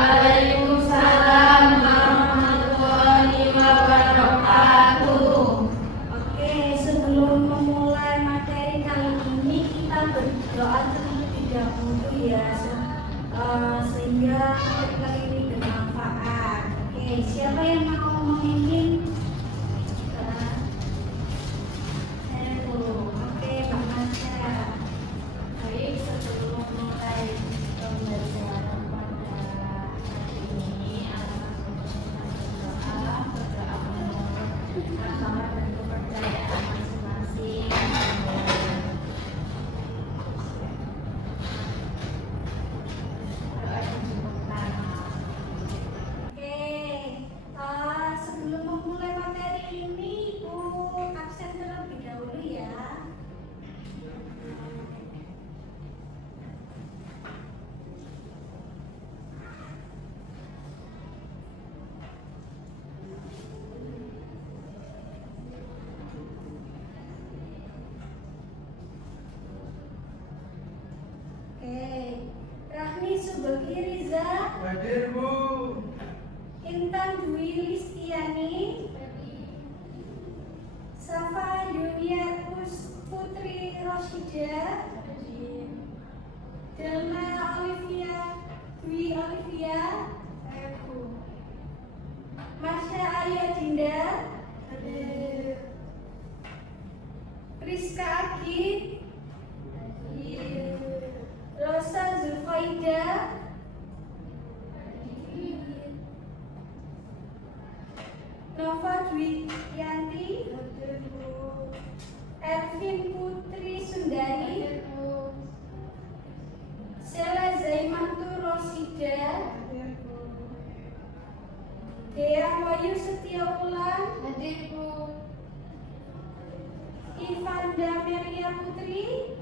Waalaikumsalam warahmatullahi wabarakatuh. Oke, sebelum memulai materi kali ini kita berdoa terlebih dahulu ya, sehingga materi kali ini bermanfaat. Oke, siapa yang mau memimpin? Saya dulu. Oke, Pak Masya. Baik, sebelum mulai pembelajaran pada hari ini, alhamdulillah berdoa menurut agama dan kepercayaan masing-masing. Doa dijemputkan. Oke, sebelum memulai materi ini, Bu absen terlebih dahulu ya. Oke, Rahmi Subeki Riza, Hadir, Bu. Intan Dwi Listiani, Safa Yunia Putri Roshida, Delma Olivia Dwi Olivia, Masya Arya Dinda, Priska Agit, Rosa Zulfaida, Nova Dwi Yanti, Ervin Putri Sundari, Sela Zaimantur Rosida, Dea Wayu Setiaulan, Ivanda Meria Putri,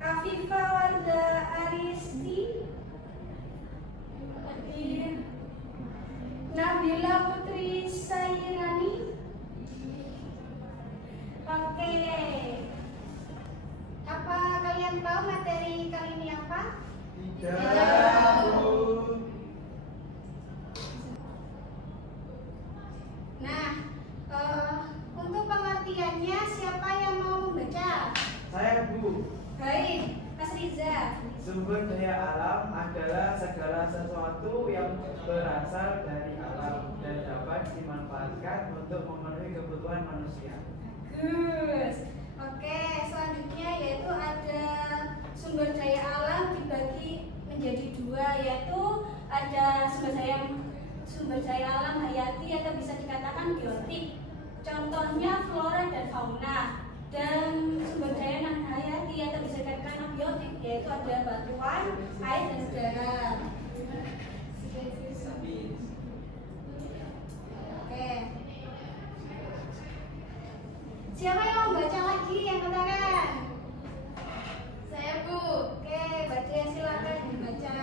Afifa Warda Aristi, Nabila Putri Sairani. Oke, apa kalian tahu materi kali ini apa? Tidak, Bu. Nah, untuk pengertiannya siapa yang mau membaca? Saya, Bu. Baik, Mas Riza. Sumber daya alam adalah segala sesuatu yang berasal dari alam dan dapat dimanfaatkan untuk memenuhi kebutuhan manusia. Bagus. Oke, selanjutnya yaitu ada sumber daya alam dibagi menjadi dua, yaitu ada sumber daya alam hayati atau bisa dikatakan biotik. Contohnya flora dan fauna. Dan sumber daya non hayati atau bisa dikatakan abiotik, yaitu ada batuan, air dan udara. Oke. Siapa yang mau baca lagi yang katakan? Saya, Bu. Oke, baca silakan dibaca.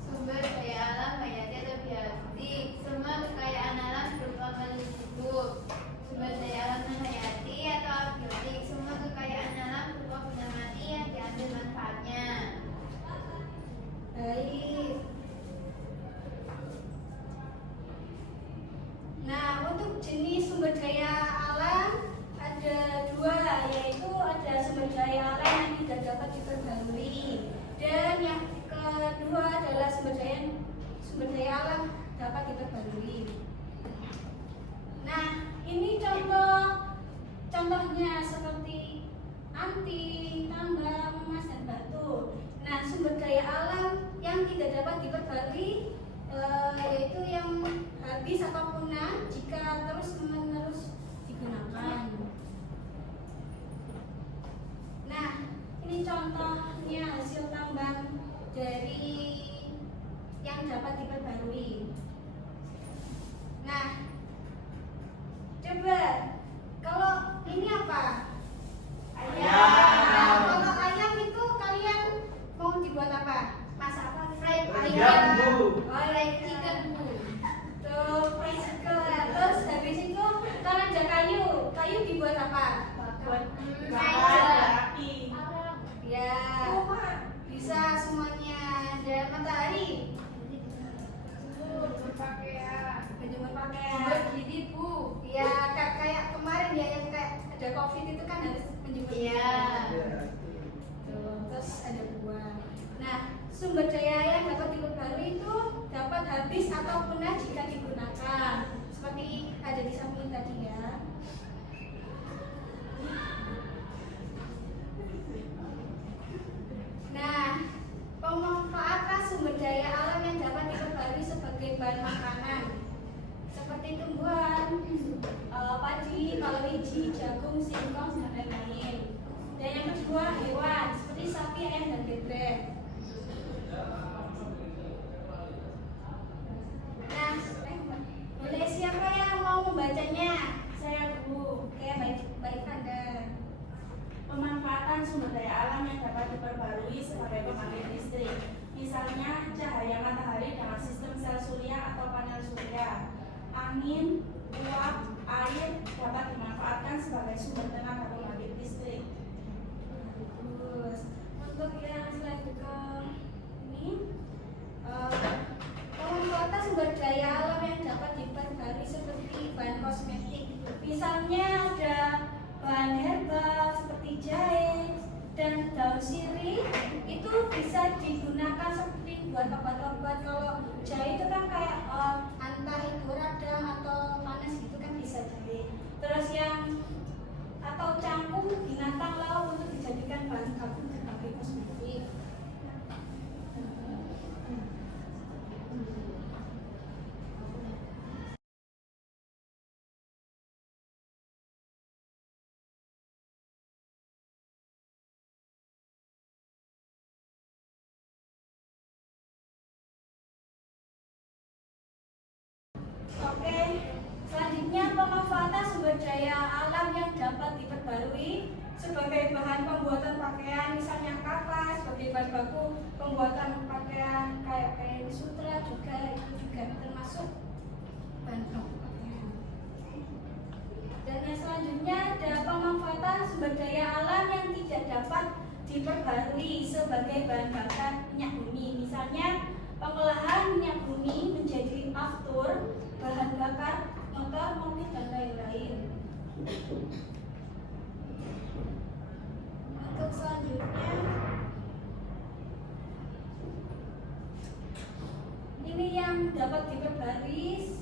Sumber daya alam hayati atau biotik. Semua kekayaan alam berupa makhluk hidup. Sumber daya alam non hayati atau abiotik. Semua kekayaan alam berupa benda mati yang diambil manfaatnya. Baik. Nah, untuk jenis sumber daya alam ada dua, yaitu ada sumber daya alam yang tidak dapat diperbarui, dan yang kedua adalah sumber daya alam dapat diperbarui. Nah, ini contohnya seperti anting, tambang, emas dan batu. Nah, sumber daya alam yang tidak dapat diperbarui yaitu yang habis atau punah jika terus-menerus digunakan. Nah, ini contohnya hasil tambang dari yang dapat diperbarui. Nah, coba kalau ini apa? Ayam. Nah, kalau ayam itu kalian mau dibuat apa? Masak apa? Fried Ayam, Bu. Fried chicken, Bu. Tuh, fried chicken. Terus habis itu kan ada kayu. Kayu dibuat apa? Meja. Ya, bisa semuanya. sumber daya yang dapat diperbarui itu dapat habis atau punah jika digunakan. Seperti ada di samping tadi ya. Nah, pemanfaatan sumber daya alam yang dapat diperbarui sebagai bahan makanan seperti tumbuhan, padi, palawiji, jagung, singkong, dan lain-lain. Dan yang kedua, hewan seperti sapi, ayam, dan bebek. Nah, boleh siapa yang mau membacanya? Saya dulu. Oke, baik Anda. Pemanfaatan sumber daya alam yang dapat diperbarui sebagai pembangkit listrik, misalnya cahaya matahari dengan sistem sel surya atau panel surya, angin, uap, air dapat dimanfaatkan sebagai sumber tenaga pembangkit listrik. Bagus. Untuk yang selanjutnya ini, pemanfaatan sumber daya alam yang dapat diperbarui seperti bahan kosmetik. Misalnya ada bahan herbal seperti jahe dan daun sirih, itu bisa digunakan seperti buat obat-obat. Kalau jahe itu kan kayak entah itu radang atau panas gitu kan bisa jahe. Terus yang atau cangkung binatang laut untuk dijadikan bahan baku sebagai kosmetik. Oke, selanjutnya pemanfaatan sumber daya alam yang dapat diperbarui sebagai bahan pembuatan pakaian, misalnya kapas sebagai bahan baku pembuatan pakaian kayak kain sutra juga, itu juga termasuk bahan baku pakaian. Dan yang selanjutnya ada pemanfaatan sumber daya alam yang tidak dapat diperbarui sebagai bahan bakar minyak bumi, misalnya pengolahan minyak bumi menjadi aftur, bahan bakar motor, mobil, dan lain-lain. Untuk selanjutnya, ini yang dapat diperbarui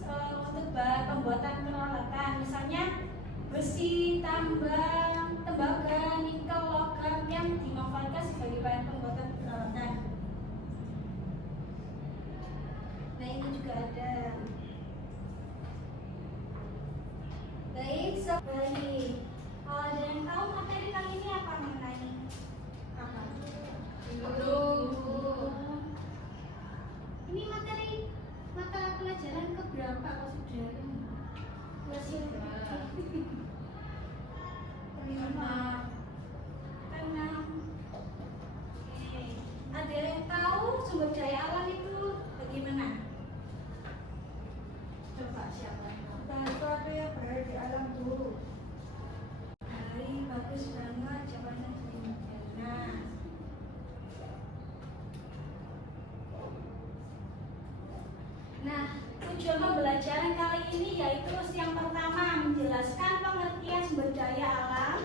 untuk bahan pembuatan peralatan, misalnya besi, tambang, tembaga, nikel, logam yang dimanfaatkan sebagai bahan pembuatan peralatan. Nah, ini juga ada. Baik, sekali. Ada yang tahu materi kali ini apa mengenai apa? Ini materi mata pelajaran keberapa Pak Saudara? Masih kelima. Keenam. Oke. Ada yang tahu sumber daya alam itu bagaimana? Coba siapa? Sesuatu yang berada di alam dulu. Baik, bagus banget jawabannya. Nah, tujuan pembelajaran kali ini yaitu yang pertama menjelaskan pengertian sumber daya alam,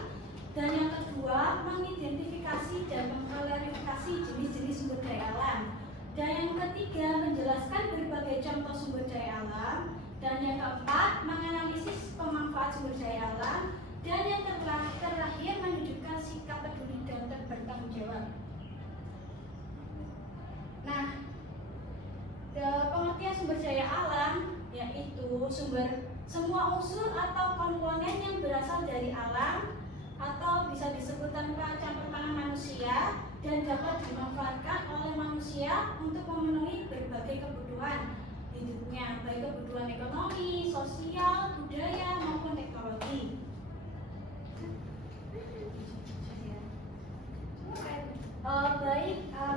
dan yang kedua mengidentifikasi dan mengklarifikasi jenis-jenis sumber daya alam, dan yang ketiga menjelaskan berbagai contoh sumber daya alam, dan yang keempat menganalisis pemanfaat sumber daya alam, dan yang terakhir menunjukkan sikap peduli dan bertanggung jawab. Nah, pengertian sumber daya alam yaitu semua unsur atau komponen yang berasal dari alam atau bisa disebut tanpa campur tangan manusia dan dapat dimanfaatkan oleh manusia untuk memenuhi berbagai kebutuhan hidupnya, baik kebutuhan ekonomi, sosial, budaya maupun teknologi.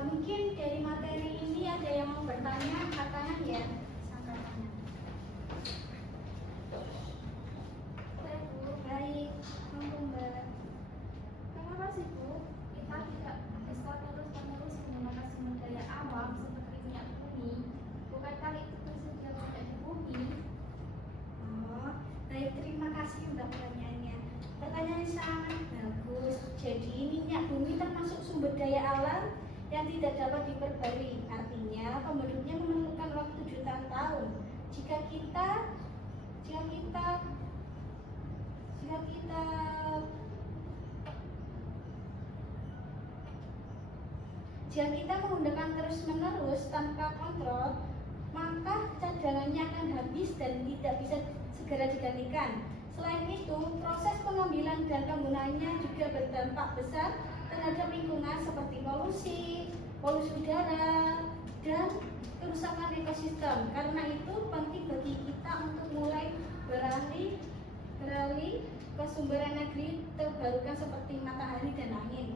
Mungkin dari materi ini ada yang mau bertanya, katanya ya. Baik, Mbak. Kenapa sih Bu, kita tidak bisa terus-menerus menggunakan sumber daya alam seperti minyak bumi? Bukankah itu tersedia banyak di bumi? Oh, baik, terima kasih untuk pertanyaannya. Pertanyaannya sangat bagus. Jadi minyak bumi termasuk sumber daya alam yang tidak tidak dapat diperbarui. Artinya penduduknya memerlukan waktu jutaan tahun. Jika kita menggunakan terus-menerus tanpa kontrol, maka cadangannya akan habis dan tidak bisa segera digantikan. Selain itu, proses pengambilan dan penggunaannya juga berdampak besar terhadap lingkungan seperti polusi udara, dan kerusakan ekosistem. Karena itu penting bagi kita untuk mulai beralih ke sumber energi terbarukan seperti matahari dan angin.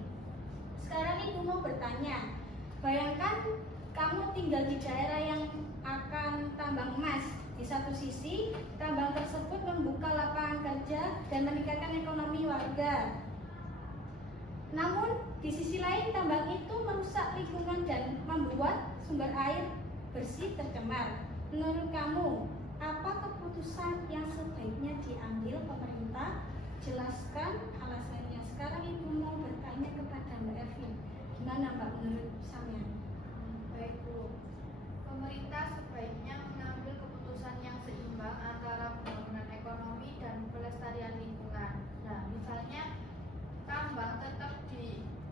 Sekarang Ibu mau bertanya, bayangkan kamu tinggal di daerah yang akan tambang emas. Di satu sisi, tambang tersebut membuka lapangan kerja dan meningkatkan ekonomi warga. Namun, di sisi lain tambang itu merusak lingkungan dan membuat sumber air bersih tercemar. Menurut kamu, apa keputusan yang sebaiknya diambil pemerintah? Jelaskan alasannya. Sekarang Ibu mau bertanya kepada Mbak Ervin. Gimana Mbak menurut sampean? Baik Bu, pemerintah sebaiknya mengambil keputusan yang seimbang antara pembangunan ekonomi dan pelestarian lingkungan. Nah, misalnya tambang tetap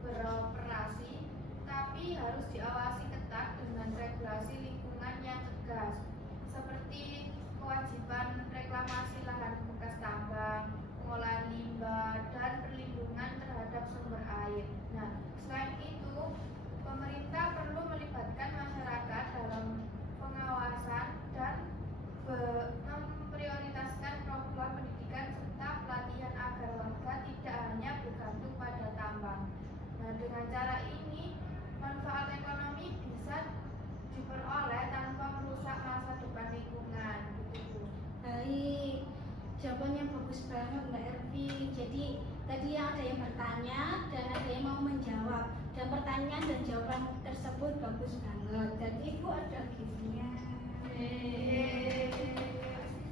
beroperasi, tapi harus diawasi ketat dengan regulasi lingkungan yang tegas, seperti kewajiban reklamasi lahan bekas tambang, pengolahan limbah, dan perlindungan terhadap sumber air. Nah, selain itu, pemerintah perlu melibatkan masyarakat dalam pengawasan dan memprioritaskan program pendidikan serta pelatihan agar warga tidak hanya bergantung pada tambang. Nah, dengan cara ini, manfaat ekonomi bisa diperoleh tanpa merusak masa depan lingkungan. Begitu. Baik, jawabannya bagus banget Mbak Ervi. Jadi tadi ada yang bertanya dan ada yang mau menjawab, dan pertanyaan dan jawaban tersebut bagus banget. Dan Ibu ada giftnya.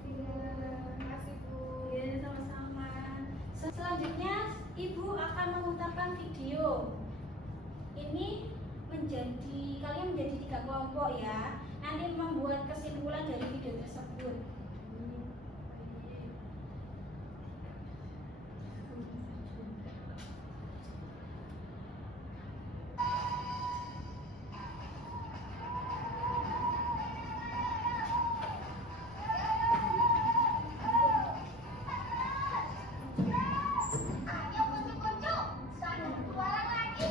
Terima kasih Bu. Ya, sama-sama. Selanjutnya Ibu akan memutarkan video. Ini kalian menjadi 3 kelompok ya. Nanti membuat kesimpulan dari video tersebut. Ayo kunci-kunci, sana jualan lagi.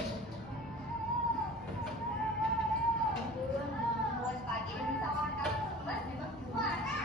Buat pagi sama kamu mas memang juara.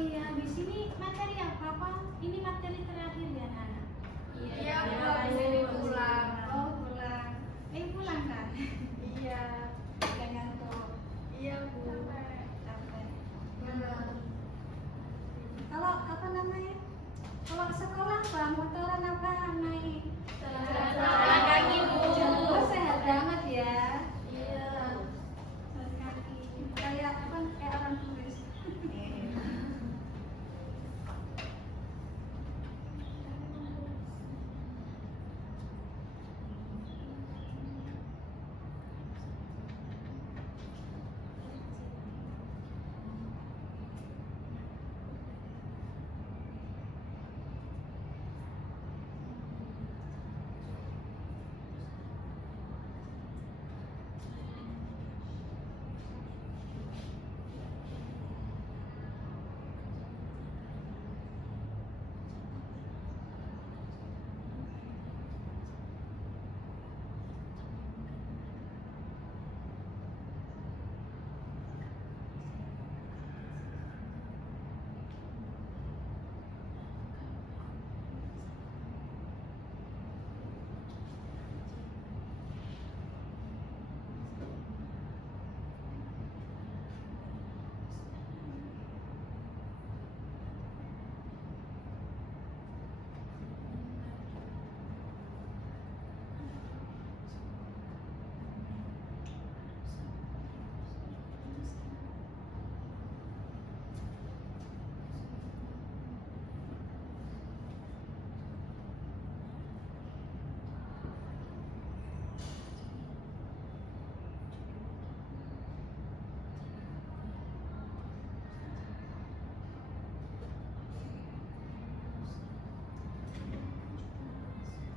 iya, habis ini materi apa? Ini materi terakhir ya, Nana? Iya, Bu, habis ini pulang. Oh, pulang. Pulang kan? Iya. Udah ngantuk. Iya, Bu. Capek. Iya. Kalau apa namanya? Kalau sekolah Bang, motoran apa naik? Jalan kaki, Bu. Oh, sehat banget ya. Iya. Jalan kaki. Kayak apa? Kayak orang turis.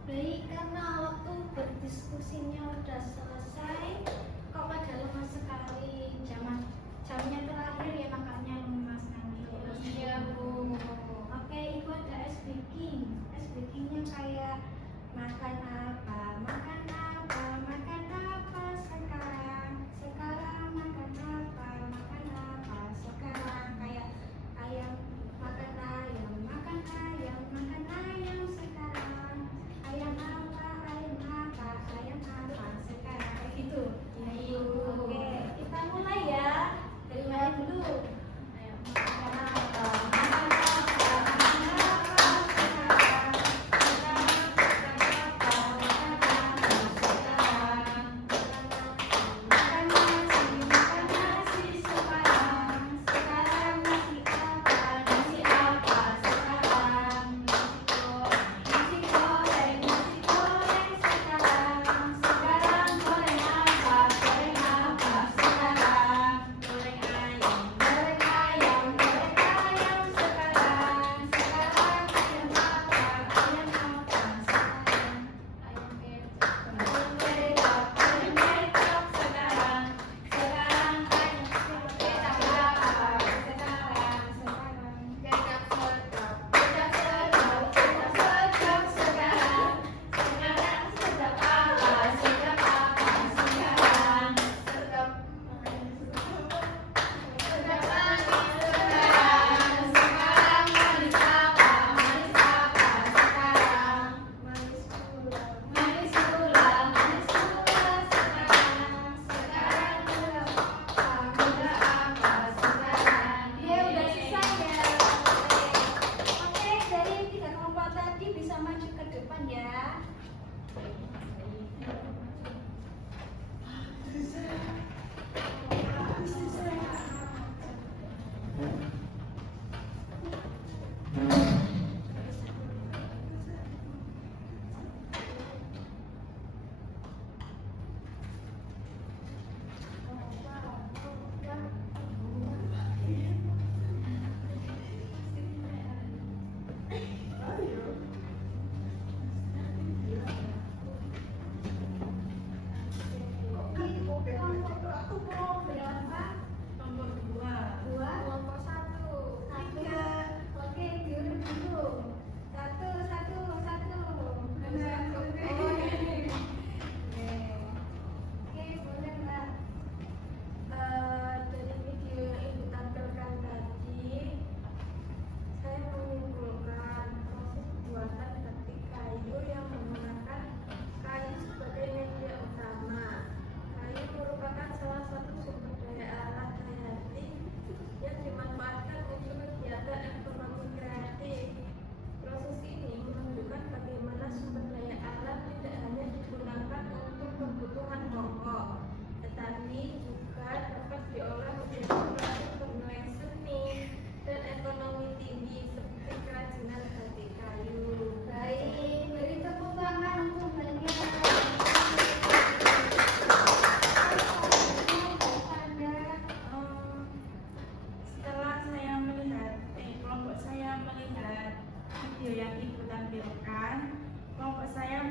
Baik, karena waktu berdiskusinya udah selesai, kok pada lemas sekali, jamnya terakhir ya, makanya lemas nanti. Iya, Bu. Oke, Ibu ada ice breaking. Ice breakingnya kayak makan apa, makan apa, makan apa sekarang, sekarang makan apa, makan apa sekarang, kayak ayam makan ayam, makan ayam, makan ayam sekarang, ayam apa, ayam apa, ayam apa sekarang, kayak gitu. Iya, Bu. Oke, kita mulai ya. Terima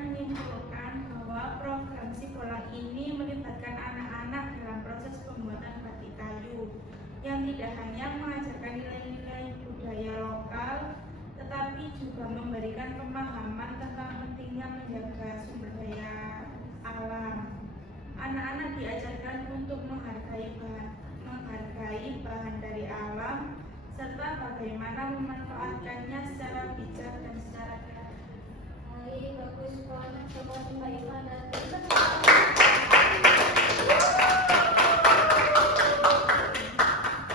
menyimpulkan bahwa program Sipolang ini melibatkan anak-anak dalam proses pembuatan batik kayu yang tidak hanya mengajarkan nilai-nilai budaya lokal, tetapi juga memberikan pemahaman tentang pentingnya menjaga sumber daya alam. Anak-anak diajarkan untuk menghargai bahan dari alam serta bagaimana memanfaatkannya secara bijak dan secara kreatif. Baik, bagus banget. Coba Mbak Ivana.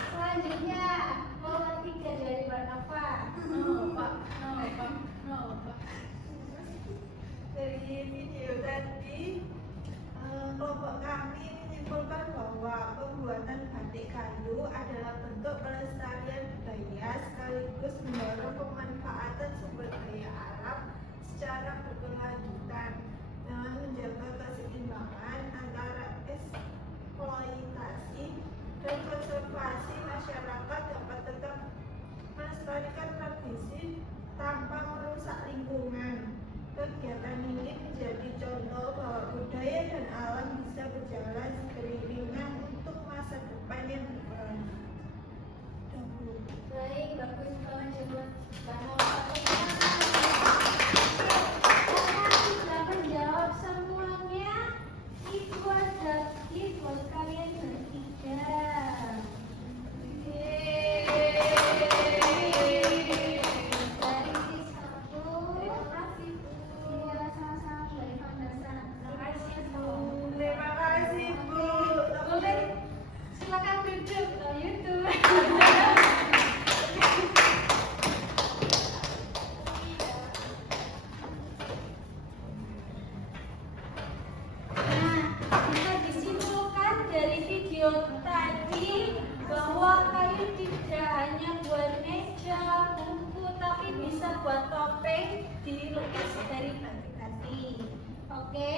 Selanjutnya, nomor 3 dari Mbak Nova. Dari video tadi, kelompok kami menyimpulkan bahwa pembuatan batik kayu adalah bentuk pelestarian budaya sekaligus mendorong pemanfaatan sumber daya alam secara berkelanjutan dengan menjaga keseimbangan antara eksploitasi dan konservasi. Masyarakat dapat tetap melestarikan tradisi tanpa merusak lingkungan. Kegiatan ini menjadi contoh bahwa budaya dan alam bisa berjalan beriringan untuk masa depan yang berkelanjutan. Baik, bagus banget Mbak Nova. Sudah menjawab semuanya. Ibu ada buat kalian bertiga. Dari si satu. Terima kasih Bu. Iya, sama-sama dari Vanessa. Terima kasih Bu. Terima kasih Bu. Boleh silakan duduk. YouTube. Nah, bisa disimpulkan dari video tadi bahwa kayu tidak hanya buat meja, buku, tapi bisa buat topeng dilukis dari batik-batik. Oke?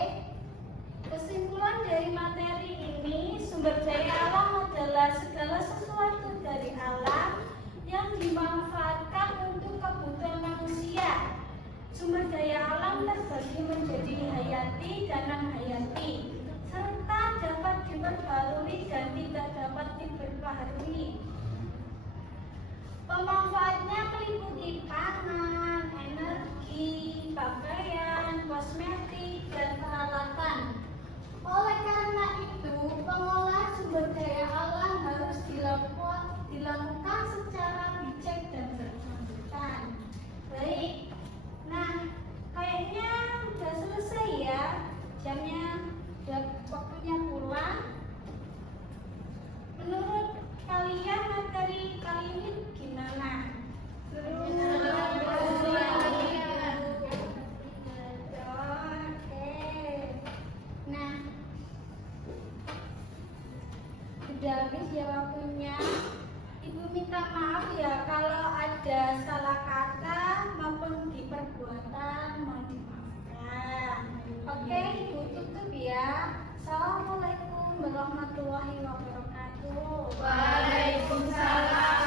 Kesimpulan dari materi ini, sumber daya alam adalah segala sesuatu dari alam yang dimanfaatkan untuk kebutuhan manusia. Sumber daya alam terbagi menjadi hayati dan non-hayati, serta dapat diperbarui dan tidak dapat diperbarui. Pemanfaatnya meliputi pangan, energi, pakaian, kosmetik, dan peralatan. Oleh karena itu, pengolahan sumber daya alam harus dilakukan secara bijak dan berkelanjutan. Baik. Nah, kayaknya udah selesai ya. Jamnya udah waktunya pulang. Menurut kalian materi kali ini gimana? Oke. Nah, udah habis ya waktunya. Ibu minta maaf ya kalau ada salah kata maupun di perbuatan, mohon dimaafkan. Oke, Ibu tutup ya. Assalamualaikum warahmatullahi wabarakatuh. Waalaikumsalam